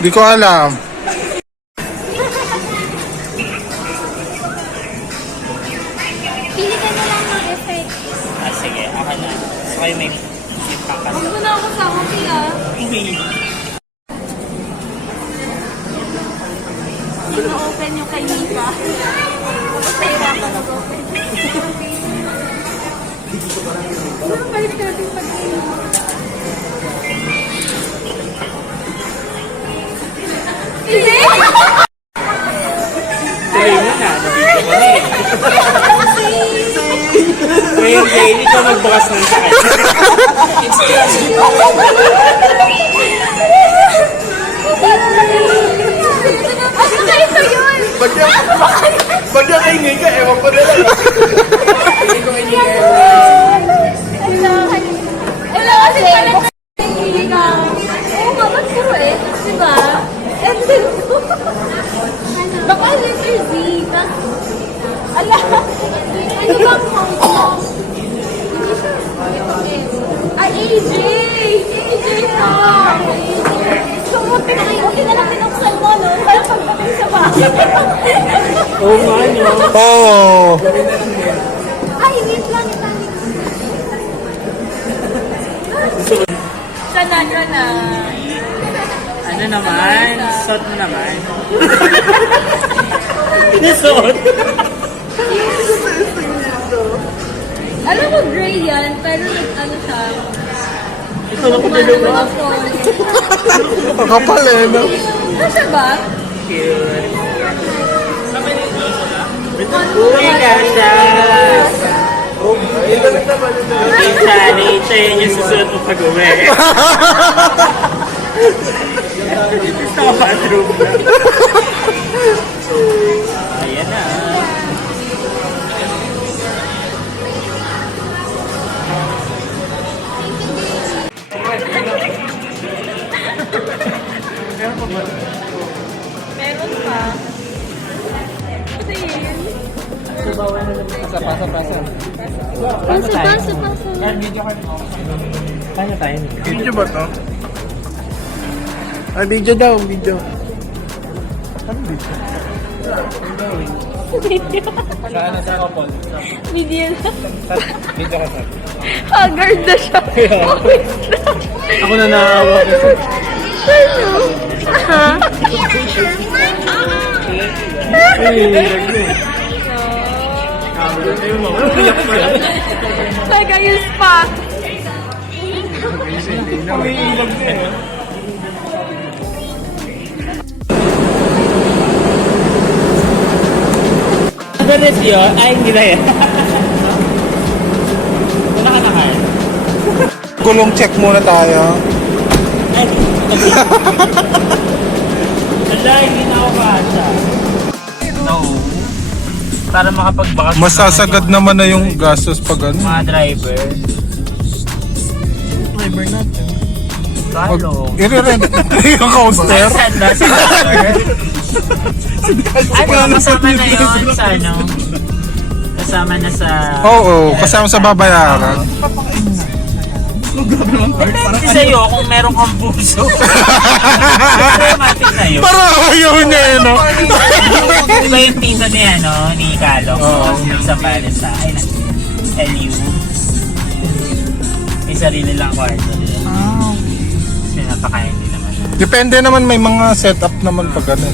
Di ko alam. Pili ka na lang ng effect. Ah, sige, ako na. So kayo may isip kang kanta. Huwag mo na ako kasama, Pia. Hindi na-open yung kay Nika. Tapos nahirapan mag-open. Ano balik natin pag-inom? Hindi! Tuloy mo na, nabigyan mo na eh. Ngayon, Jane, ikaw magbukas ng sakit. Ano kayo ito yun? Pag yung kaingay ka, ewan ko na lang. Wala kasi pala hindi ka. Oo nga, ba't puro eh? Diba? And then, baka letter Z. Ala, ano bang Hong Kong? Hindi siya. AJ! AJ ka! Sumuti na kayo. Okay na lang pinuksan mo, no? Parang pagdating sa bahay. Oo nga, no? Oo. Ay, wait lang. Sanadra na. Ano naman? Suot mo naman. Nasuot? Alam mo, gray yan, pero ano siya. Ito lang kung dalawa. Kakapal eh, no? Nasa ba? Cute. Uy, ganda! Siya yun yung susunod mo pag-uwi. Gusto ko bathroom na. Ayan na. Meron pa. Kasi yun. Pasa. Paso. Paano tayo? Video ba to? Ay, video daw, video. Saan na sa couple? Video na. Video ka sa. Haggard na siya. Ako na naawa ko. Ano? Ha? Nagayos pa. Umiilag na eh. Ganes yun? Ay, hindi na yan. Wala ka na kaya? Gulong check muna tayo. Ay, wala, hindi na ako kaasa. No. Para makapagbakas Masasagad naman na yung gastos pag ano. mga driver. Driver natin. Talo. I-rent yung counter. Saan na? Sa counter? Ano, kasama na yun sa ano? Kasama na sa... Oo, kasama sa babayaran. Depende sa'yo kung meron kang puso. Dramatic sa'yo. Parang ayaw niya eh, no? Di ba yung pinto ni, ano, ni Kalong? Yung sa Paris sa, ay, LU. May sarili lang kwarto nila. Kasi napakain din naman. Depende naman, may mga setup naman pag ano.